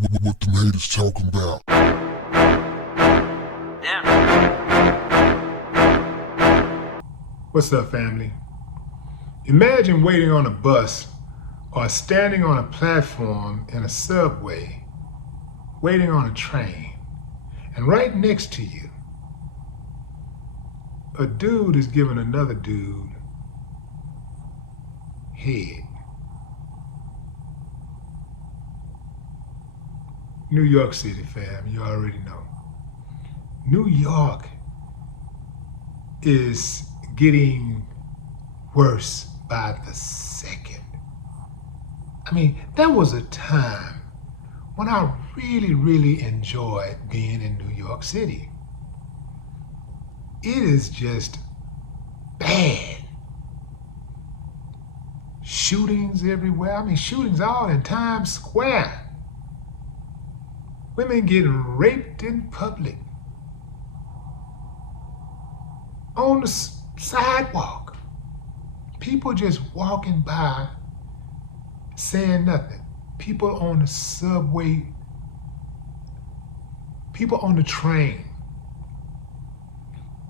What the haters talking about? What's up, family? Imagine waiting on a bus or standing on a platform in a subway, waiting on a train, and right next to you, a dude is giving another dude head. New York City, fam, you already know. New York is getting worse by the second. I mean, there was a time when I really enjoyed being in New York City. It is just bad. Shootings everywhere. I mean, shootings all in Times Square. Women getting raped in public. On the sidewalk. People just walking by saying nothing. People on the subway. People on the train.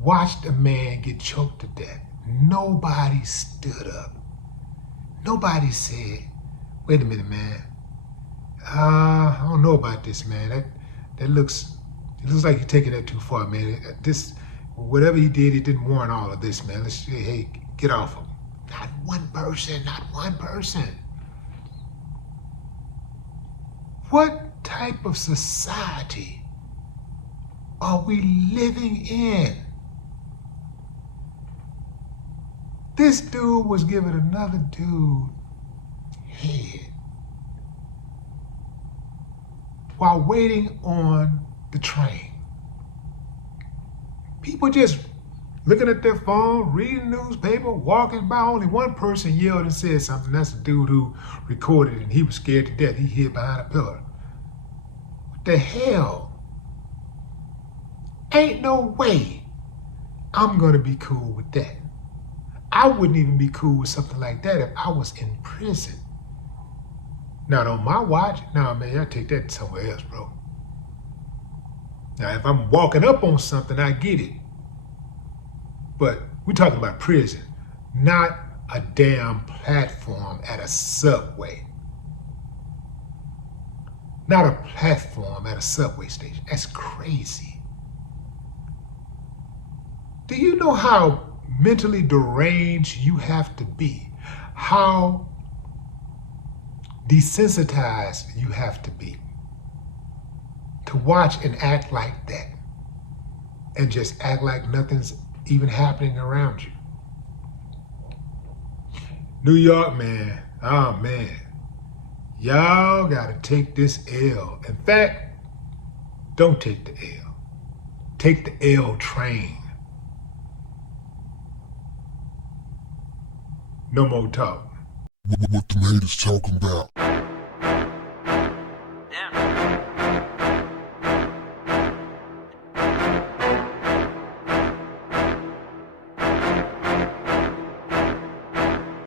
Watched a man get choked to death. Nobody stood up. Nobody said, wait a minute, man. I don't know about this, man. It looks like you're taking that too far, man. Whatever he did, he didn't warrant all of this, man. Hey, get off him. Not one person. What type of society are we living in? This dude was giving another dude head while waiting on the train. People just looking at their phone, reading newspaper, walking by. Only one person yelled and said something. That's the dude who recorded it, and he was scared to death. He hid behind a pillar. What the hell? Ain't no way I'm gonna be cool with that. I wouldn't even be cool with something like that if I was in prison. Not on my watch. Nah, man, I take that somewhere else, bro. Now, if I'm walking up on something, I get it. But we're talking about prison, not a damn platform at a subway. Not a platform at a subway station. That's crazy. Do you know how mentally deranged you have to be? How desensitized you have to be to watch and act like that and just act like nothing's even happening around you? New York, man, oh man, y'all gotta take this L. In fact, don't take the L. Take the L train. No more talk. What the haters talking about?